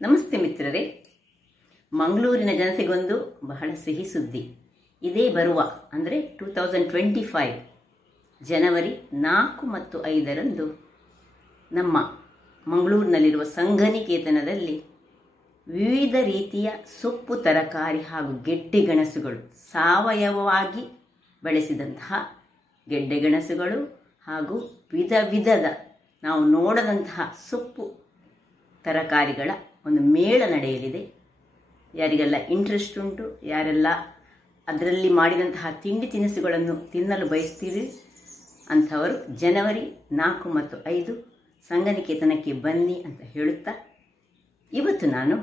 ನಮಸ್ತೆ ಮಿತ್ರರೇ, ಮಂಗಳೂರಿನ ಜನತೆಗೊಂದು ಬಹಳ ಸಿಹಿ ಸುದ್ದಿ. ಇದೇ ಬರುವ ಅಂದರೆ 2025 ಜನವರಿ 4 ಮತ್ತು 5ರಂದು ನಮ್ಮ ಮಂಗಳೂರಿನಲ್ಲಿರುವ ಸಂಘನಿಕೇತನದಲ್ಲಿ ವಿವಿಧ ರೀತಿಯ ಸೊಪ್ಪು ತರಕಾರಿ ಹಾಗೂ ಗೆಡ್ಡೆಗೆಣಸುಗಳು, ಸಾವಯವವಾಗಿ ಬೆಳೆಸಿದಂತಹ ಗೆಡ್ಡೆಗೆಣಸುಗಳು ಹಾಗೂ ವಿಧ ವಿಧದ ನಾವು ನೋಡದಂತಹ ಸೊಪ್ಪು ತರಕಾರಿಗಳ ಒಂದು ಮೇಳ ನಡೆಯಲಿದೆ. ಯಾರಿಗೆಲ್ಲ ಇಂಟ್ರೆಸ್ಟ್ ಉಂಟು, ಯಾರೆಲ್ಲ ಅದರಲ್ಲಿ ಮಾಡಿದಂತಹ ತಿಂಡಿ ತಿನಿಸುಗಳನ್ನು ತಿನ್ನಲು ಬಯಸ್ತೀರಿ ಅಂಥವರು ಜನವರಿ 4 ಮತ್ತು 5 ಸಂಘನಿಕೇತನಕ್ಕೆ ಬನ್ನಿ ಅಂತ ಹೇಳುತ್ತಾ, ಇವತ್ತು ನಾನು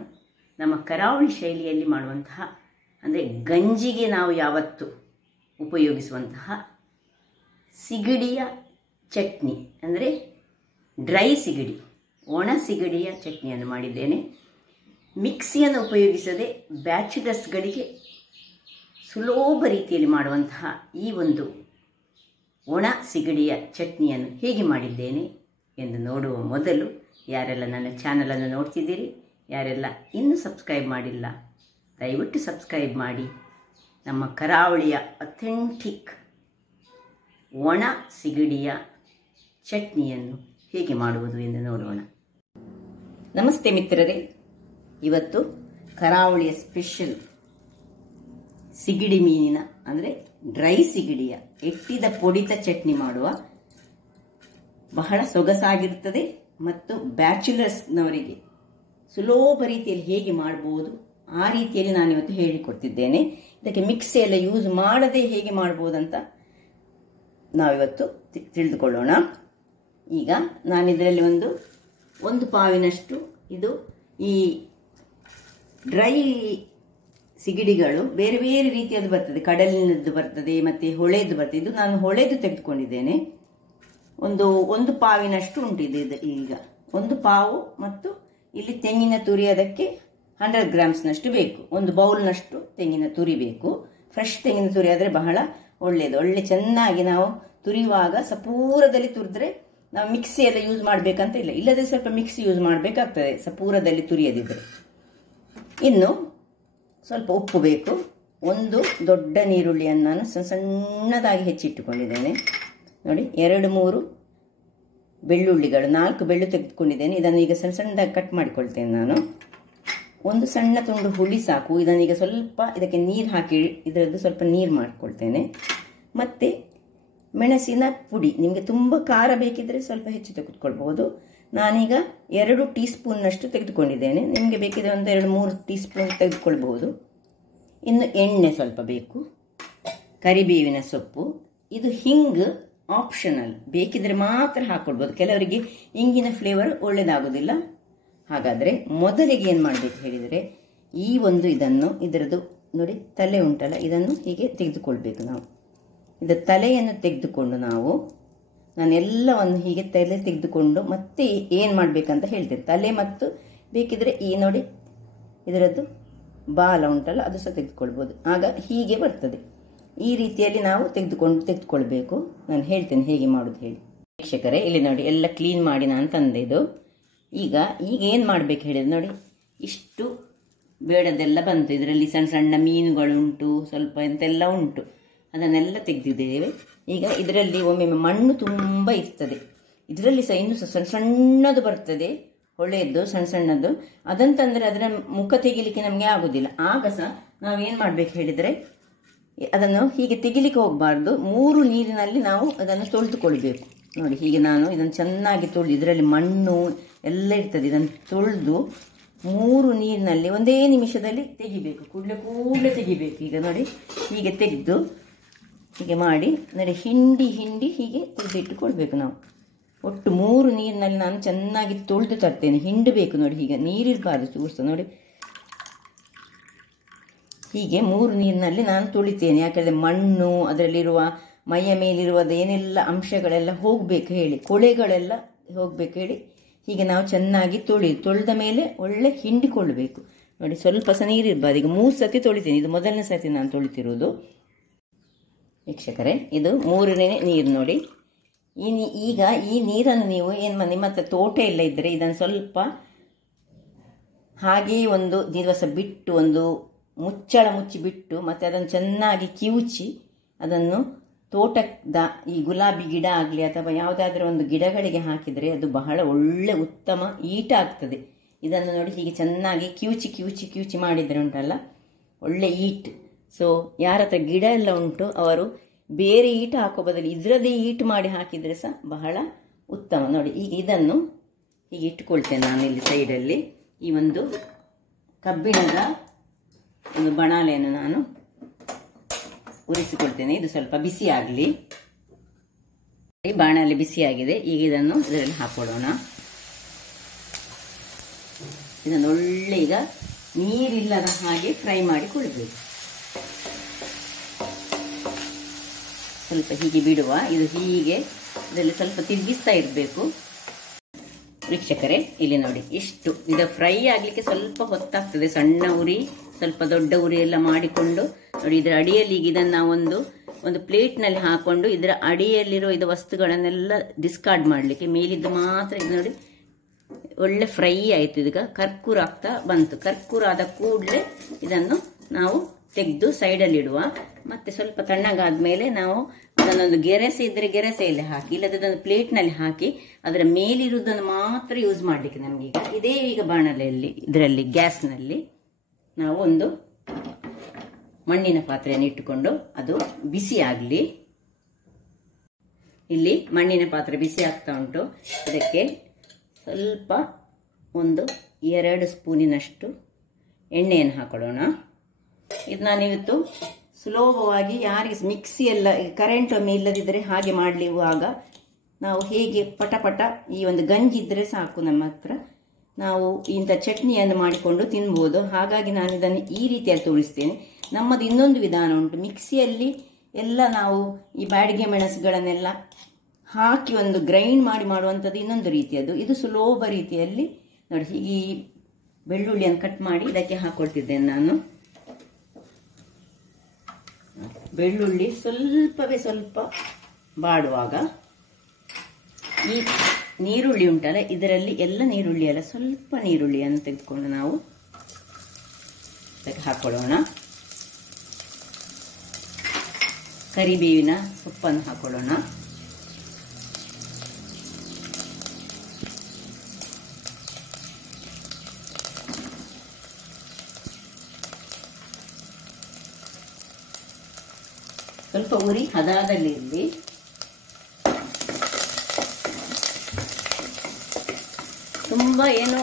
ನಮ್ಮ ಕರಾವಳಿ ಶೈಲಿಯಲ್ಲಿ ಮಾಡುವಂತಹ ಅಂದರೆ ಗಂಜಿಗೆ ನಾವು ಯಾವತ್ತು ಉಪಯೋಗಿಸುವಂತಹ ಸಿಗಡಿಯ ಚಟ್ನಿ, ಅಂದರೆ ಡ್ರೈ ಸಿಗಡಿ, ಒಣ ಸಿಗಡಿಯ ಚಟ್ನಿಯನ್ನು ಮಾಡಿದ್ದೇನೆ. ಮಿಕ್ಸಿಯನ್ನು ಉಪಯೋಗಿಸದೆ ಬ್ಯಾಚುಲರ್ಸ್ಗಳಿಗೆ ಸುಲಭ ರೀತಿಯಲ್ಲಿ ಮಾಡುವಂತಹ ಈ ಒಂದು ಒಣ ಸಿಗಡಿಯ ಚಟ್ನಿಯನ್ನು ಹೇಗೆ ಮಾಡಿದ್ದೇನೆ ಎಂದು ನೋಡುವ ಮೊದಲು, ಯಾರೆಲ್ಲ ನನ್ನ ಚಾನಲನ್ನು ನೋಡ್ತಿದ್ದೀರಿ, ಯಾರೆಲ್ಲ ಇನ್ನೂ ಸಬ್ಸ್ಕ್ರೈಬ್ ಮಾಡಿಲ್ಲ, ದಯವಿಟ್ಟು ಸಬ್ಸ್ಕ್ರೈಬ್ ಮಾಡಿ. ನಮ್ಮ ಕರಾವಳಿಯ ಅಥೆಂಟಿಕ್ ಒಣ ಸಿಗಡಿಯ ಚಟ್ನಿಯನ್ನು ಹೇಗೆ ಮಾಡುವುದು ಎಂದು ನೋಡೋಣ. ನಮಸ್ತೆ ಮಿತ್ರರೇ, ಇವತ್ತು ಕರಾವಳಿಯ ಸ್ಪೆಷಲ್ ಸಿಗಡಿ ಮೀನಿನ ಅಂದರೆ ಡ್ರೈ ಸಿಗಡಿಯ ಎಟ್ಟಿದ ಪೊಡಿತ ಚಟ್ನಿ ಮಾಡುವ. ಬಹಳ ಸೊಗಸಾಗಿರುತ್ತದೆ ಮತ್ತು ಬ್ಯಾಚುಲರ್ಸ್ನವರಿಗೆ ಸುಲಭ ರೀತಿಯಲ್ಲಿ ಹೇಗೆ ಮಾಡಬಹುದು ಆ ರೀತಿಯಲ್ಲಿ ನಾನಿವತ್ತು ಹೇಳಿಕೊಡ್ತಿದ್ದೇನೆ. ಇದಕ್ಕೆ ಮಿಕ್ಸಿ ಎಲ್ಲ ಯೂಸ್ ಮಾಡದೆ ಹೇಗೆ ಮಾಡ್ಬೋದಂತ ನಾವಿವತ್ತು ತಿಳಿದುಕೊಳ್ಳೋಣ. ಈಗ ನಾನಿದರಲ್ಲಿ ಒಂದು ಪಾವಿನಷ್ಟು ಇದು ಈ ಡ್ರೈ ಸಿಗಡಿಗಳು ಬೇರೆ ಬೇರೆ ರೀತಿಯದ್ದು ಬರ್ತದೆ, ಕಡಲಿನದ್ದು ಬರ್ತದೆ ಮತ್ತು ಹೊಳೆದು ಬರ್ತದೆ. ಇದು ನಾನು ಹೊಳೆದು ತೆಗೆದುಕೊಂಡಿದ್ದೇನೆ. ಒಂದು ಪಾವಿನಷ್ಟು ಉಂಟಿದೆ. ಈಗ ಒಂದು ಪಾವು ಮತ್ತು ಇಲ್ಲಿ ತೆಂಗಿನ ತುರಿ ಅದಕ್ಕೆ 100 ಗ್ರಾಮ್ಸ್ನಷ್ಟು ಬೇಕು. ಒಂದು ಬೌಲ್ನಷ್ಟು ತೆಂಗಿನ ತುರಿ ಬೇಕು. ಫ್ರೆಶ್ ತೆಂಗಿನ ತುರಿ ಆದರೆ ಬಹಳ ಒಳ್ಳೆಯದು. ಒಳ್ಳೆ ಚೆನ್ನಾಗಿ ನಾವು ತುರಿಯುವಾಗ ಸಪೂರದಲ್ಲಿ ತುರಿದ್ರೆ ನಾವು ಮಿಕ್ಸಿ ಎಲ್ಲ ಯೂಸ್ ಮಾಡಬೇಕಂತ ಇಲ್ಲ, ಇಲ್ಲದೆ ಸ್ವಲ್ಪ ಮಿಕ್ಸಿ ಯೂಸ್ ಮಾಡಬೇಕಾಗ್ತದೆ ಸಪೂರದಲ್ಲಿ ತುರಿಯದಿದ್ದರೆ. ಇನ್ನು ಸ್ವಲ್ಪ ಉಪ್ಪು ಬೇಕು. ಒಂದು ದೊಡ್ಡ ನೀರುಳ್ಳಿಯನ್ನು ನಾನು ಸಣ್ಣದಾಗಿ ಹೆಚ್ಚಿಟ್ಟುಕೊಂಡಿದ್ದೇನೆ. ನೋಡಿ, 2-3 ಬೆಳ್ಳುಳ್ಳಿಗಳು, 4 ಬೆಳ್ಳು ತೆಗೆದುಕೊಂಡಿದ್ದೇನೆ. ಇದನ್ನು ಈಗ ಸಣ್ಣದಾಗಿ ಕಟ್ ಮಾಡಿಕೊಳ್ತೇನೆ ನಾನು. ಒಂದು ಸಣ್ಣ ತುಂಡು ಹುಳಿ ಸಾಕು. ಇದನ್ನೀಗ ಸ್ವಲ್ಪ ಇದಕ್ಕೆ ನೀರು ಹಾಕಿ ಇದರದ್ದು ಸ್ವಲ್ಪ ನೀರು ಮಾಡಿಕೊಳ್ತೇನೆ. ಮತ್ತು ಮೆಣಸಿನ ಪುಡಿ, ನಿಮಗೆ ತುಂಬ ಖಾರ ಬೇಕಿದ್ರೆ ಸ್ವಲ್ಪ ಹೆಚ್ಚು ತೆಗೆದುಕೊಳ್ಬಹುದು. ನಾನೀಗ 2 ಟೀ ಸ್ಪೂನ್ನಷ್ಟು ತೆಗೆದುಕೊಂಡಿದ್ದೇನೆ. ನಿಮಗೆ ಬೇಕಿದ್ರೆ 2-3 ಟೀ ಸ್ಪೂನ್ ತೆಗೆದುಕೊಳ್ಬಹುದು. ಇನ್ನು ಎಣ್ಣೆ ಸ್ವಲ್ಪ ಬೇಕು, ಕರಿಬೇವಿನ ಸೊಪ್ಪು, ಇದು ಹಿಂಗ್ ಆಪ್ಷನಲ್, ಬೇಕಿದ್ರೆ ಮಾತ್ರ ಹಾಕ್ಕೊಳ್ಬೋದು. ಕೆಲವರಿಗೆ ಇಂಗಿನ ಫ್ಲೇವರ್ ಒಳ್ಳೆಯದಾಗೋದಿಲ್ಲ. ಹಾಗಾದರೆ ಮೊದಲಿಗೆ ಏನು ಮಾಡಬೇಕು ಹೇಳಿದರೆ, ಈ ಇದರದ್ದು ನೋಡಿ ತಲೆ ಉಂಟಲ್ಲ, ಇದನ್ನು ಹೀಗೆ ತೆಗೆದುಕೊಳ್ಬೇಕು. ನಾವು ಇದರ ತಲೆಯನ್ನು ತೆಗೆದುಕೊಂಡು ನಾನೆಲ್ಲವನ್ನು ಹೀಗೆ ತಲೆ ತೆಗೆದುಕೊಂಡು ಮತ್ತೆ ಏನು ಮಾಡಬೇಕಂತ ಹೇಳ್ತೇನೆ. ತಲೆ ಮತ್ತು ಬೇಕಿದ್ರೆ ಈ ನೋಡಿ ಇದರದ್ದು ಬಾಲ ಉಂಟಲ್ಲ ಅದು ಸಹ ತೆಗೆದುಕೊಳ್ಬೋದು. ಆಗ ಹೀಗೆ ಬರ್ತದೆ. ಈ ರೀತಿಯಲ್ಲಿ ನಾವು ತೆಗೆದುಕೊಳ್ಬೇಕು. ನಾನು ಹೇಳ್ತೇನೆ ಹೇಗೆ ಮಾಡೋದು ಹೇಳಿ. ವೀಕ್ಷಕರೇ, ಇಲ್ಲಿ ನೋಡಿ ಎಲ್ಲ ಕ್ಲೀನ್ ಮಾಡಿ ನಾನು ತಂದೆ ಇದು. ಈಗ ಏನು ಮಾಡಬೇಕು ಹೇಳಿದ್ರೆ ನೋಡಿ, ಇಷ್ಟು ಬೇಡದೆಲ್ಲ ಬಂತು. ಇದರಲ್ಲಿ ಸಣ್ಣ ಸಣ್ಣ ಮೀನುಗಳುಂಟು, ಸ್ವಲ್ಪ ಎಂತೆಲ್ಲ ಉಂಟು, ಅದನ್ನೆಲ್ಲ ತೆಗೆದಿದ್ದೇವೆ. ಈಗ ಇದರಲ್ಲಿ ಒಮ್ಮೆ ಮಣ್ಣು ತುಂಬ ಇರ್ತದೆ. ಇದರಲ್ಲಿ ಸಹ ಇನ್ನೂ ಸಣ್ಣ ಸಣ್ಣದು ಬರ್ತದೆ, ಹೊಳೆಯದ್ದು ಸಣ್ಣ ಸಣ್ಣದು. ಅದಂತಂದರೆ ಅದರ ಮುಖ ತೆಗಿಲಿಕ್ಕೆ ನಮಗೆ ಆಗೋದಿಲ್ಲ. ಆಗ ಸಹ ನಾವೇನು ಮಾಡಬೇಕು ಹೇಳಿದರೆ, ಅದನ್ನು ಹೀಗೆ ತೆಗಿಲಿಕ್ಕೆ ಹೋಗಬಾರ್ದು. 3 ನೀರಿನಲ್ಲಿ ನಾವು ಅದನ್ನು ತೊಳೆದುಕೊಳ್ಬೇಕು. ನೋಡಿ, ಹೀಗೆ ನಾನು ಇದನ್ನು ಚೆನ್ನಾಗಿ ತೊಳೆದು, ಇದರಲ್ಲಿ ಮಣ್ಣು ಎಲ್ಲ ಇರ್ತದೆ, ಇದನ್ನು ತೊಳೆದು 3 ನೀರಿನಲ್ಲಿ ಒಂದೇ ನಿಮಿಷದಲ್ಲಿ ತೆಗಿಬೇಕು. ಕೂಡಲೇ ತೆಗಿಬೇಕು. ಈಗ ನೋಡಿ ಹೀಗೆ ತೆಗೆದು ಹೀಗೆ ಮಾಡಿ ನೋಡಿ, ಹಿಂಡಿ ಹೀಗೆ ತೆಗೆದಿಟ್ಟುಕೊಳ್ಬೇಕು. ನಾವು ಒಟ್ಟು 3 ನೀರಿನಲ್ಲಿ ನಾನು ಚೆನ್ನಾಗಿ ತೊಳೆದು ತರ್ತೇನೆ. ಹಿಂಡಬೇಕು ನೋಡಿ, ಹೀಗೆ ನೀರಿರಬಾರ್ದು ಚೂರ್ಸ. ನೋಡಿ ಹೀಗೆ 3 ನೀರಿನಲ್ಲಿ ನಾನು ತೊಳಿತೇನೆ. ಯಾಕಂದರೆ ಮಣ್ಣು, ಅದರಲ್ಲಿರುವ ಮೈಯ ಮೇಲಿರುವುದು ಏನೆಲ್ಲ ಅಂಶಗಳೆಲ್ಲ ಹೋಗಬೇಕು ಹೇಳಿ, ಕೊಳೆಗಳೆಲ್ಲ ಹೋಗಬೇಕು ಹೇಳಿ ಹೀಗೆ ನಾವು ಚೆನ್ನಾಗಿ ತೊಳೆದ ಮೇಲೆ ಒಳ್ಳೆ ಹಿಂಡಿಕೊಳ್ಬೇಕು. ನೋಡಿ, ಸ್ವಲ್ಪ ಸಹ ನೀರಿರಬಾರ್ದು. ಈಗ 3 ಸತಿ ತೊಳಿತೀನಿ. ಇದು ಮೊದಲನೇ ಸತಿ ನಾನು ತೊಳಿತಿರೋದು. ವೀಕ್ಷಕರೇ, ಇದು 3ನೇ ನೀರು ನೋಡಿ. ಈಗ ಈ ನೀರನ್ನು ನೀವು ನಿಮ್ಮ ಹತ್ರ ತೋಟ ಎಲ್ಲ ಇದ್ದರೆ ಇದನ್ನು ಸ್ವಲ್ಪ ಹಾಗೆಯೇ ಒಂದು ದಿವಸ ಬಿಟ್ಟು ಒಂದು ಮುಚ್ಚಳ ಮುಚ್ಚಿ ಬಿಟ್ಟು ಮತ್ತೆ ಅದನ್ನು ಚೆನ್ನಾಗಿ ಕಿವುಚಿ ಅದನ್ನು ತೋಟದ ಈ ಗುಲಾಬಿ ಗಿಡ ಆಗಲಿ ಅಥವಾ ಯಾವುದಾದ್ರೂ ಒಂದು ಗಿಡಗಳಿಗೆ ಹಾಕಿದರೆ ಅದು ಬಹಳ ಒಳ್ಳೆ ಉತ್ತಮ ಈಟ ಆಗ್ತದೆ. ಇದನ್ನು ನೋಡಿ ಹೀಗೆ ಚೆನ್ನಾಗಿ ಕಿವುಚಿ ಕಿವುಚಿ ಕಿವುಚಿ ಮಾಡಿದರೆ ಉಂಟಲ್ಲ ಒಳ್ಳೆ ಈಟ್. ಸೊ ಯಾರ ಹತ್ರ ಗಿಡ ಎಲ್ಲ ಉಂಟು ಅವರು ಬೇರೆ ಈಟ ಹಾಕೋ ಬದಲು ಇದರದೇ ಈಟ್ ಮಾಡಿ ಹಾಕಿದರೆ ಸಹ ಬಹಳ ಉತ್ತಮ. ನೋಡಿ ಈಗ ಇದನ್ನು ಹೀಗೆ ಇಟ್ಕೊಳ್ತೇನೆ ನಾನು ಇಲ್ಲಿ ಸೈಡಲ್ಲಿ. ಈ ಒಂದು ಕಬ್ಬಿಣದ ಒಂದು ಬಣಾಲೆಯನ್ನು ನಾನು ಉರಿಸಿಕೊಳ್ತೇನೆ. ಇದು ಸ್ವಲ್ಪ ಬಿಸಿ ಆಗಲಿ. ಈ ಬಾಣಲೆ ಬಿಸಿಯಾಗಿದೆ. ಈಗ ಇದನ್ನು ಇದರಲ್ಲಿ ಹಾಕೊಳ್ಳೋಣ. ಇದನ್ನು ಒಳ್ಳೆ ಈಗ ನೀರಿಲ್ಲದ ಹಾಗೆ ಫ್ರೈ ಮಾಡಿಕೊಳ್ಬೇಕು. ಸ್ವಲ್ಪ ಹೀಗೆ ಬಿಡುವ. ಇದು ಹೀಗೆ ಇದರಲ್ಲಿ ಸ್ವಲ್ಪ ತಿರುಗಿಸ್ತಾ ಇರಬೇಕು. ವೀಕ್ಷಕರೇ ಇಲ್ಲಿ ನೋಡಿ ಇಷ್ಟು ಇದು ಫ್ರೈ ಆಗಲಿಕ್ಕೆ ಸ್ವಲ್ಪ ಹೊತ್ತಾಗ್ತದೆ. ಸಣ್ಣ ಉರಿ ಸ್ವಲ್ಪ ದೊಡ್ಡ ಉರಿ ಎಲ್ಲ ಮಾಡಿಕೊಂಡು ನೋಡಿ ಇದರ ಅಡಿಯಲ್ಲಿ ಈಗ ಇದನ್ನು ಒಂದು ಪ್ಲೇಟ್ನಲ್ಲಿ ಹಾಕೊಂಡು ಇದರ ಅಡಿಯಲ್ಲಿರೋ ಇದು ವಸ್ತುಗಳನ್ನೆಲ್ಲ ಡಿಸ್ಕಾರ್ಡ್ ಮಾಡಲಿಕ್ಕೆ ಮೇಲಿದ್ದು ಮಾತ್ರ ಇದು ನೋಡಿ ಒಳ್ಳೆ ಫ್ರೈ ಆಯಿತು. ಈಗ ಕರ್ಕೂರ ಆಗ್ತಾ ಬಂತು. ಕರ್ಕೂರ ಆದ ಕೂಡಲೇ ಇದನ್ನು ನಾವು ತೆಗೆದು ಸೈಡಲ್ಲಿ ಇಡುವ. ಮತ್ತೆ ಸ್ವಲ್ಪ ತಣ್ಣಗಾದ ಮೇಲೆ ನಾವು ಅದನ್ನೊಂದು ಗೆರಸೆ ಇದ್ದರೆ ಗೆರಸೆಯಲ್ಲಿ ಹಾಕಿ, ಇಲ್ಲದ ಅದನ್ನು ಪ್ಲೇಟ್ನಲ್ಲಿ ಹಾಕಿ ಅದರ ಮೇಲಿರುವುದನ್ನು ಮಾತ್ರ ಯೂಸ್ ಮಾಡಲಿಕ್ಕೆ ನಮಗೀಗ ಇದೇ ಈಗ ಬಾಣಲೆಯಲ್ಲಿ ಇದರಲ್ಲಿ ಗ್ಯಾಸ್ನಲ್ಲಿ ನಾವು ಒಂದು ಮಣ್ಣಿನ ಪಾತ್ರೆಯನ್ನು ಇಟ್ಟುಕೊಂಡು ಅದು ಬಿಸಿ ಆಗಲಿ. ಇಲ್ಲಿ ಮಣ್ಣಿನ ಪಾತ್ರೆ ಬಿಸಿ ಆಗ್ತಾ ಉಂಟು. ಇದಕ್ಕೆ ಸ್ವಲ್ಪ ಒಂದು 2 ಸ್ಪೂನಿನಷ್ಟು ಎಣ್ಣೆಯನ್ನು ಹಾಕೊಳ್ಳೋಣ. ಇದು ನಾನಿವತ್ತು ಸುಲಭವಾಗಿ ಯಾರಿಗೆ ಮಿಕ್ಸಿ ಎಲ್ಲ ಕರೆಂಟ್ ಒಮ್ಮೆ ಇಲ್ಲದಿದ್ದರೆ ಹಾಗೆ ಮಾಡಲಿರುವಾಗ ನಾವು ಹೇಗೆ ಪಟ ಈ ಒಂದು ಗಂಜಿ ಇದ್ದರೆ ಸಾಕು ನಮ್ಮ ಹತ್ರ, ನಾವು ಇಂಥ ಚಟ್ನಿಯನ್ನು ಮಾಡಿಕೊಂಡು ತಿನ್ಬೋದು. ಹಾಗಾಗಿ ನಾನು ಇದನ್ನು ಈ ರೀತಿಯಾಗಿ ತೋರಿಸ್ತೇನೆ. ನಮ್ಮದು ಇನ್ನೊಂದು ವಿಧಾನ ಉಂಟು. ಮಿಕ್ಸಿಯಲ್ಲಿ ಎಲ್ಲ ನಾವು ಈ ಬ್ಯಾಡಿಗೆ ಮೆಣಸುಗಳನ್ನೆಲ್ಲ ಹಾಕಿ ಒಂದು ಗ್ರೈಂಡ್ ಮಾಡಿ ಮಾಡುವಂಥದ್ದು ಇನ್ನೊಂದು ರೀತಿಯದು. ಇದು ಸುಲಭ ರೀತಿಯಲ್ಲಿ ನೋಡಿ ಈ ಬೆಳ್ಳುಳ್ಳಿಯನ್ನು ಕಟ್ ಮಾಡಿ ಇದಕ್ಕೆ ಹಾಕೊಳ್ತಿದ್ದೇನೆ ನಾನು. ಬೆಳ್ಳುಳ್ಳಿ ಸ್ವಲ್ಪವೇ ಸ್ವಲ್ಪ ಬಾಡುವಾಗ ಈ ನೀರುಳ್ಳಿ ಉಂಟಲ್ಲ ಇದರಲ್ಲಿ ಎಲ್ಲ ನೀರುಳ್ಳಿ ಅಲ್ಲ ಸ್ವಲ್ಪ ನೀರುಳ್ಳಿಯನ್ನು ತೆಗೆದುಕೊಂಡು ನಾವು ಇದಕ್ಕೆ ಹಾಕೊಳ್ಳೋಣ. ಕರಿಬೇವಿನ ಸೊಪ್ಪನ್ನು ಹಾಕೊಳ್ಳೋಣ. ಸ್ವಲ್ಪ ಉರಿ ಹದದಲ್ಲಿ ಇರಲಿ. ತುಂಬ ಏನು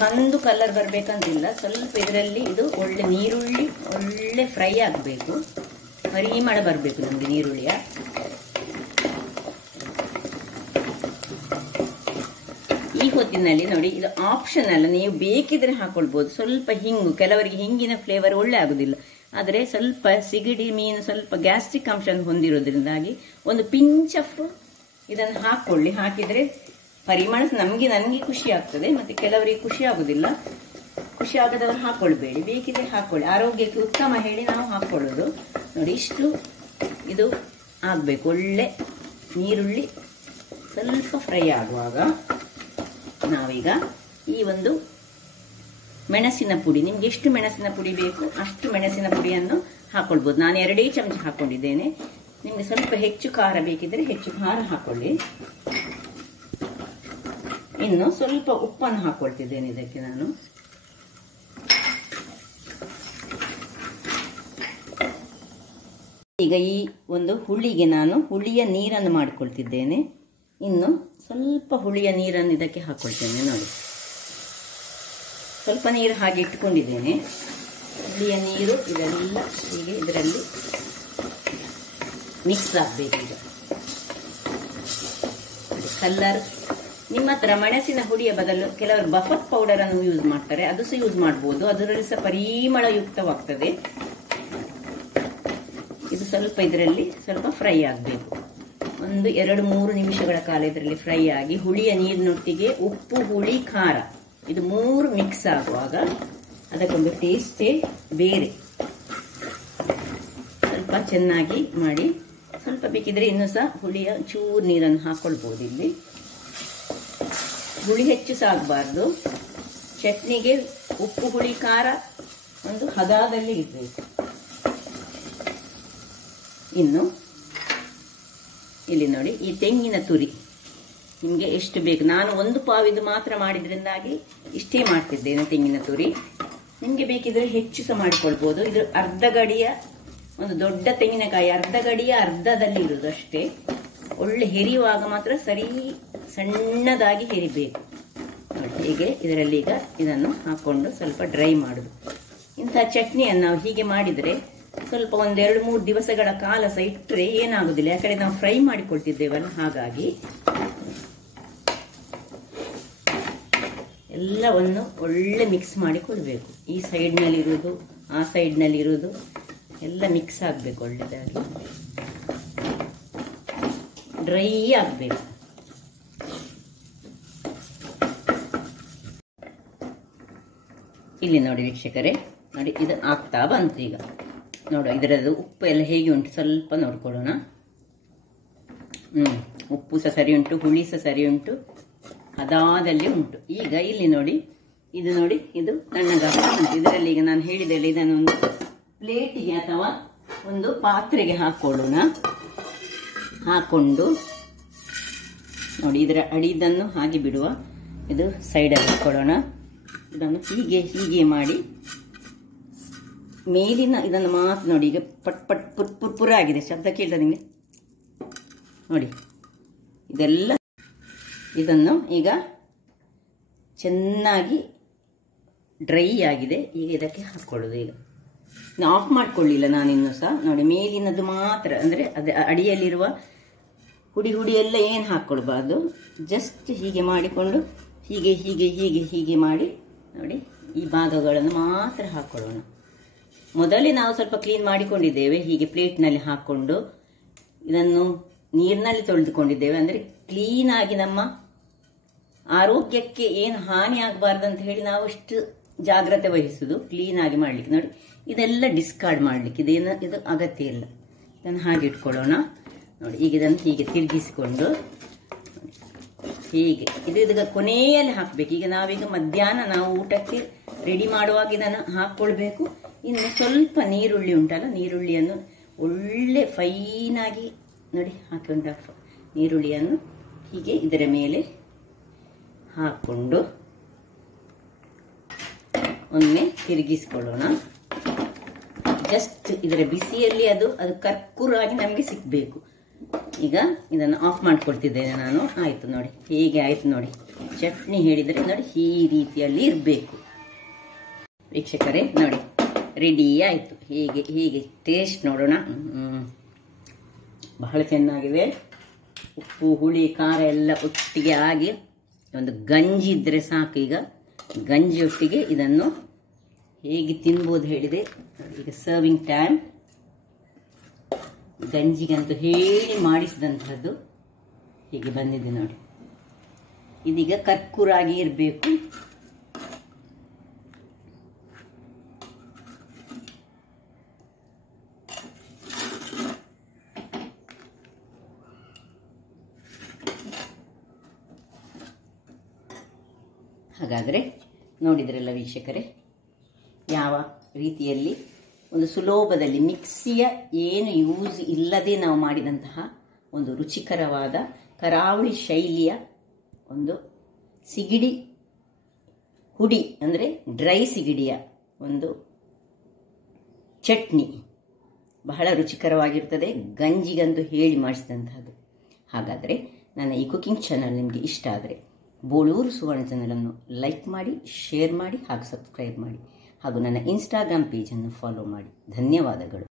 ಕಂದು ಕಲರ್ ಬರಬೇಕಂತಿಲ್ಲ. ಸ್ವಲ್ಪ ಇದರಲ್ಲಿ ಇದು ಒಳ್ಳೆ ನೀರುಳ್ಳಿ ಒಳ್ಳೆ ಫ್ರೈ ಆಗಬೇಕು. ಪರಿಮಳ ಬರಬೇಕು ನಮಗೆ ನೀರುಳ್ಳಿಯ. ಈ ಹೊತ್ತಿನಲ್ಲಿ ನೋಡಿ ಇದು ಆಪ್ಷನಲ್, ನೀವು ಬೇಕಿದ್ರೆ ಹಾಕೊಳ್ಬೋದು. ಸ್ವಲ್ಪ ಹಿಂಗು, ಕೆಲವರಿಗೆ ಹಿಂಗಿನ ಫ್ಲೇವರ್ ಒಳ್ಳೆ ಆಗುದಿಲ್ಲ. ಆದರೆ ಸ್ವಲ್ಪ ಸಿಗಡಿ ಮೀನು ಸ್ವಲ್ಪ ಗ್ಯಾಸ್ಟ್ರಿಕ್ ಅಂಶ ಹೊಂದಿರೋದ್ರಿಂದಾಗಿ ಒಂದು ಪಿಂಚ್ ಆಫ್ ಇದನ್ನು ಹಾಕೊಳ್ಳಿ. ಹಾಕಿದರೆ ಪರಿಮಳ ನನಗೆ ಖುಷಿ ಆಗ್ತದೆ, ಮತ್ತೆ ಕೆಲವರಿಗೆ ಖುಷಿ ಆಗುದಿಲ್ಲ. ಖುಷಿ ಆಗದವರು ಹಾಕೊಳ್ಬೇಡಿ, ಬೇಕಿದ್ರೆ ಹಾಕೊಳ್ಳಿ. ಆರೋಗ್ಯಕ್ಕೆ ಉತ್ತಮ ಹೇಳಿ ನಾವು ಹಾಕೊಳ್ಳೋದು. ನೋಡಿ ಇಷ್ಟು ಇದು ಆಗಬೇಕು. ಒಳ್ಳೆ ನೀರುಳ್ಳಿ ಸ್ವಲ್ಪ ಫ್ರೈ ಆಗುವಾಗ ನಾವೀಗ ಈ ಒಂದು ಮೆಣಸಿನ ಪುಡಿ, ನಿಮ್ಗೆ ಎಷ್ಟು ಮೆಣಸಿನ ಪುಡಿ ಬೇಕು ಅಷ್ಟು ಮೆಣಸಿನ ಪುಡಿಯನ್ನು ಹಾಕೊಳ್ಬೋದು. ನಾನು 2 ಚಮಚ ಹಾಕೊಂಡಿದ್ದೇನೆ. ನಿಮಗೆ ಸ್ವಲ್ಪ ಹೆಚ್ಚು ಖಾರ ಬೇಕಿದ್ರೆ ಹೆಚ್ಚು ಖಾರ ಹಾಕೊಳ್ಳಿ. ಇನ್ನು ಸ್ವಲ್ಪ ಉಪ್ಪನ್ನು ಹಾಕೊಳ್ತಿದ್ದೇನೆ ಇದಕ್ಕೆ ನಾನು. ಈಗ ಈ ಒಂದು ಹುಳಿಗೆ ನಾನು ಹುಳಿಯ ನೀರನ್ನು ಮಾಡಿಕೊಳ್ತಿದ್ದೇನೆ. ಇನ್ನು ಸ್ವಲ್ಪ ಹುಳಿಯ ನೀರನ್ನು ಇದಕ್ಕೆ ಹಾಕೊಳ್ತೇನೆ. ನೋಡಿ ಸ್ವಲ್ಪ ನೀರು ಹಾಗೆ ಇಟ್ಟುಕೊಂಡಿದ್ದೇನೆ. ಹುಳಿಯ ನೀರು ಇದೆಲ್ಲ ಹೀಗೆ ಇದರಲ್ಲಿ ಮಿಕ್ಸ್ ಆಗಬೇಕು. ಈಗ ಕಲ್ಲರ್ ನಿಮ್ಮ ಹತ್ರ ಮೆಣಸಿನ ಹುಡಿಯ ಬದಲು ಕೆಲವರು ಬಫತ್ ಪೌಡರ್ ಅನ್ನು ಯೂಸ್ ಮಾಡ್ತಾರೆ, ಅದು ಸಹ ಯೂಸ್ ಮಾಡಬಹುದು. ಅದರಲ್ಲಿ ಸಹ ಪರಿಮಳಯುಕ್ತವಾಗ್ತದೆ. ಇದು ಸ್ವಲ್ಪ ಇದರಲ್ಲಿ ಸ್ವಲ್ಪ ಫ್ರೈ ಆಗಬೇಕು. ಒಂದು 2-3 ನಿಮಿಷಗಳ ಕಾಲ ಇದರಲ್ಲಿ ಫ್ರೈ ಆಗಿ ಹುಳಿಯ ನೀರಿನೊಟ್ಟಿಗೆ ಉಪ್ಪು ಹುಳಿ ಖಾರ ಇದು 3 ಮಿಕ್ಸ್ ಆಗುವಾಗ ಅದಕ್ಕೊಂದು ಟೇಸ್ಟೇ ಬೇರೆ. ಸ್ವಲ್ಪ ಚೆನ್ನಾಗಿ ಮಾಡಿ. ಸ್ವಲ್ಪ ಬೇಕಿದ್ರೆ ಇನ್ನೂ ಸಹ ಹುಳಿಯ ಚೂರು ನೀರನ್ನು ಹಾಕೊಳ್ಬಹುದು. ಇಲ್ಲಿ ಹುಳಿ ಹೆಚ್ಚು ಸಹ ಆಗಬಾರ್ದು, ಚಟ್ನಿಗೆ ಉಪ್ಪು ಹುಳಿ ಖಾರ ಒಂದು ಹದದಲ್ಲಿ ಇರಬೇಕು. ಇನ್ನು ಇಲ್ಲಿ ನೋಡಿ, ಈ ತೆಂಗಿನ ತುರಿ ನಿಮಗೆ ಎಷ್ಟು ಬೇಕು. ನಾನು ಒಂದು ಪಾವಿದು ಮಾತ್ರ ಮಾಡಿದ್ರಿಂದಾಗಿ ಇಷ್ಟೇ ಮಾಡ್ತಿದ್ದೇನೆ ತೆಂಗಿನ ತುರಿ. ನಿಮಗೆ ಬೇಕಿದ್ರೆ ಹೆಚ್ಚು ಸಹ ಮಾಡಿಕೊಳ್ಬೋದು. ಇದು ಅರ್ಧ ಗಡಿಯ ಒಂದು ದೊಡ್ಡ ತೆಂಗಿನಕಾಯಿ, ಅರ್ಧ ಗಡಿಯ ಅರ್ಧದಲ್ಲಿ ಇರುವುದು ಅಷ್ಟೇ. ಒಳ್ಳೆ ಹೆರಿಯುವಾಗ ಮಾತ್ರ ಸರಿ ಸಣ್ಣದಾಗಿ ಹೆರಿಬೇಕು. ಹೀಗೆ ಇದರಲ್ಲಿ ಈಗ ಇದನ್ನು ಹಾಕೊಂಡು ಸ್ವಲ್ಪ ಡ್ರೈ ಮಾಡುದು. ಇಂತಹ ಚಟ್ನಿಯನ್ನು ನಾವು ಹೀಗೆ ಮಾಡಿದರೆ ಸ್ವಲ್ಪ 1-2-3 ದಿವಸಗಳ ಕಾಲ ಸಹ ಇಟ್ಟರೆ ಏನಾಗುದಿಲ್ಲ. ಯಾಕಂದ್ರೆ ನಾವು ಫ್ರೈ ಮಾಡಿಕೊಳ್ತಿದ್ದೇವಲ್ಲ, ಹಾಗಾಗಿ ಎಲ್ಲವನ್ನು ಒಳ್ಳೆ ಮಿಕ್ಸ್ ಮಾಡಿ ಕೊಡಬೇಕು. ಈ ಸೈಡ್ನಲ್ಲಿ ಇರುವುದು ಆ ಸೈಡ್ನಲ್ಲಿ ಇರುವುದು ಎಲ್ಲ ಮಿಕ್ಸ್ ಆಗಬೇಕು, ಒಳ್ಳೆದಾಗಿ ಡ್ರೈ ಆಗಬೇಕು. ಇಲ್ಲಿ ನೋಡಿ ವೀಕ್ಷಕರೇ, ನೋಡಿ ಇದು ಆಗ್ತಾ ಬಂತು. ಈಗ ನೋಡುವ ಇದರದ್ದು ಉಪ್ಪು ಎಲ್ಲ ಹೇಗೆ ಉಂಟು ಸ್ವಲ್ಪ ನೋಡ್ಕೊಳ್ಳೋಣ. ಉಪ್ಪು ಸಹ ಸರಿ ಉಂಟು, ಹುಳಿ ಸಹ ಸರಿ ಉಂಟು, ಹದಾದಲ್ಲಿ ಉಂಟು. ಈಗ ಇಲ್ಲಿ ನೋಡಿ, ಇದು ನೋಡಿ, ಇದು ತಣ್ಣಗಾಗ್ತಾ ಉಂಟು. ಇದರಲ್ಲಿ ಈಗ ನಾನು ಹೇಳಿದೆಲ್ಲ ಇದನ್ನೊಂದು ಪ್ಲೇಟಿಗೆ ಅಥವಾ ಒಂದು ಪಾತ್ರೆಗೆ ಹಾಕೊಳ್ಳೋಣ. ಹಾಕೊಂಡು ನೋಡಿ, ಇದರ ಅಡಿದನ್ನು ಹಾಗೆ ಬಿಡುವ, ಇದು ಸೈಡಲ್ಲಿ ಇಟ್ಕೊಳ್ಳೋಣ. ಇದನ್ನು ಹೀಗೆ ಹೀಗೆ ಮಾಡಿ ಮೇಲಿನ ಇದನ್ನು ಮಾತ್ರ ನೋಡಿ, ಈಗ ಪಟ್ ಪಟ್ ಪುರ್ ಆಗಿದೆ. ಶಬ್ದ ಕೇಳ್ತದೆ ನಿಮಗೆ ನೋಡಿ. ಇದೆಲ್ಲ ಇದನ್ನು ಈಗ ಚೆನ್ನಾಗಿ ಡ್ರೈ ಆಗಿದೆ. ಈಗ ಇದಕ್ಕೆ ಹಾಕ್ಕೊಳ್ಳೋದು. ಈಗ ಆಫ್ ಮಾಡ್ಕೊಳ್ಳಿಲ್ಲ ನಾನಿನ್ನೂ ಸಹ. ನೋಡಿ, ಮೇಲಿನದು ಮಾತ್ರ, ಅಂದರೆ ಅದು ಅಡಿಯಲ್ಲಿರುವ ಹುಡಿ ಹುಡಿ ಎಲ್ಲ ಏನು ಹಾಕ್ಕೊಳ್ಬಾರ್ದು. ಜಸ್ಟ್ ಹೀಗೆ ಮಾಡಿಕೊಂಡು ಹೀಗೆ ಹೀಗೆ ಹೀಗೆ ಹೀಗೆ ಮಾಡಿ ನೋಡಿ, ಈ ಭಾಗಗಳನ್ನು ಮಾತ್ರ ಹಾಕ್ಕೊಳ್ಳೋಣ. ಮೊದಲೇ ನಾವು ಸ್ವಲ್ಪ ಕ್ಲೀನ್ ಮಾಡಿಕೊಂಡಿದ್ದೇವೆ. ಹೀಗೆ ಪ್ಲೇಟ್ನಲ್ಲಿ ಹಾಕ್ಕೊಂಡು ಇದನ್ನು ನೀರಿನಲ್ಲಿ ತೊಳೆದುಕೊಂಡಿದ್ದೇವೆ. ಅಂದರೆ ಕ್ಲೀನಾಗಿ ನಮ್ಮ ಆರೋಗ್ಯಕ್ಕೆ ಏನು ಹಾನಿ ಆಗಬಾರ್ದು ಅಂತ ಹೇಳಿ ನಾವು ಇಷ್ಟು ಜಾಗ್ರತೆ ವಹಿಸುವುದು, ಕ್ಲೀನಾಗಿ ಮಾಡಲಿಕ್ಕೆ. ನೋಡಿ, ಇದೆಲ್ಲ ಡಿಸ್ಕಾರ್ಡ್ ಮಾಡಲಿಕ್ಕೆ ಇದು ಅಗತ್ಯ ಇಲ್ಲ. ಇದನ್ನು ಹಾಗೆ ಇಟ್ಕೊಳ್ಳೋಣ. ನೋಡಿ, ಈಗ ಇದನ್ನು ಹೀಗೆ ತಿರುಗಿಸಿಕೊಂಡು ಹೀಗೆ ಇದೀಗ ಕೊನೆಯಲ್ಲಿ ಹಾಕಬೇಕು. ಈಗ ನಾವೀಗ ಮಧ್ಯಾಹ್ನ ನಾವು ಊಟಕ್ಕೆ ರೆಡಿ ಮಾಡುವಾಗ ಇದನ್ನು ಹಾಕ್ಕೊಳ್ಬೇಕು. ಇನ್ನು ಸ್ವಲ್ಪ ನೀರುಳ್ಳಿ ಉಂಟಲ್ಲ, ನೀರುಳ್ಳಿಯನ್ನು ಒಳ್ಳೆ ಫೈನಾಗಿ ನೋಡಿ ಹಾಕೊಂಡು ನೀರುಳ್ಳಿಯನ್ನು ಹೀಗೆ ಇದರ ಮೇಲೆ ಹಾಕ್ಕೊಂಡು ಒಮ್ಮೆ ತಿರುಗಿಸ್ಕೊಳ್ಳೋಣ. ಜಸ್ಟ್ ಇದರ ಬಿಸಿಯಲ್ಲಿ ಅದು ಕರ್ಕುರಾಗಿ ನಮಗೆ ಸಿಗಬೇಕು. ಈಗ ಇದನ್ನು ಆಫ್ ಮಾಡ್ಕೊಳ್ತಿದ್ದೇನೆ ನಾನು. ಆಯಿತು ನೋಡಿ, ಹೀಗೆ ಆಯಿತು ನೋಡಿ. ಚಟ್ನಿ ಹೇಳಿದರೆ ನೋಡಿ ಈ ರೀತಿಯಲ್ಲಿ ಇರಬೇಕು ವೀಕ್ಷಕರೇ. ನೋಡಿ, ರೆಡಿ ಆಯಿತು. ಹೀಗೆ ಹೀಗೆ ಟೇಸ್ಟ್ ನೋಡೋಣ. ಬಹಳ ಚೆನ್ನಾಗಿದೆ. ಉಪ್ಪು ಹುಳಿ ಖಾರ ಎಲ್ಲ ಒಟ್ಟಿಗೆ ಆಗಿ ಒಂದು ಗಂಜಿ ಇದ್ದರೆ ಸಾಕು. ಈಗ ಗಂಜಿ ಒಟ್ಟಿಗೆ ಇದನ್ನು ಹೇಗೆ ತಿನ್ಬೋದು ಹೇಳಿದೆ. ಈಗ ಸರ್ವಿಂಗ್ ಟೈಮ್. ಗಂಜಿಗಂತೂ ಹೇಳಿ ಮಾಡಿಸಿದಂಥದ್ದು ಹೀಗೆ ಬಂದಿದೆ ನೋಡಿ. ಇದೀಗ ಕರ್ಕುರಾಗಿ ಇರಬೇಕು. ಹಾಗಾದರೆ ನೋಡಿದ್ರಲ್ಲ ವೀಕ್ಷಕರೇ, ಯಾವ ರೀತಿಯಲ್ಲಿ ಒಂದು ಸುಲಭದಲ್ಲಿ ಮಿಕ್ಸಿಯ ಏನು ಯೂಸ್ ಇಲ್ಲದೆ ನಾವು ಮಾಡಿದಂತಹ ಒಂದು ರುಚಿಕರವಾದ ಕರಾವಳಿ ಶೈಲಿಯ ಒಂದು ಸಿಗಿಡಿ ಹುಡಿ, ಅಂದರೆ ಡ್ರೈ ಸಿಗಿಡಿಯ ಒಂದು ಚಟ್ನಿ ಬಹಳ ರುಚಿಕರವಾಗಿರ್ತದೆ. ಗಂಜಿಗಂತೂ ಹೇಳಿ ಮಾಡಿಸಿದಂತಹದ್ದು. ಹಾಗಾದರೆ ನನ್ನ ಈ ಕುಕಿಂಗ್ ಚಾನಲ್ ನಿಮಗೆ ಇಷ್ಟ ಆದರೆ ಬೋಳೂರು ಸುವರ್ಣ ಚಾನಲನ್ನು ಲೈಕ್ ಮಾಡಿ, ಶೇರ್ ಮಾಡಿ ಹಾಗೂ ಸಬ್ಸ್ಕ್ರೈಬ್ ಮಾಡಿ. ಹಾಗೂ ನನ್ನ ಇನ್ಸ್ಟಾಗ್ರಾಮ್ ಪೇಜನ್ನು ಫಾಲೋ ಮಾಡಿ. ಧನ್ಯವಾದಗಳು.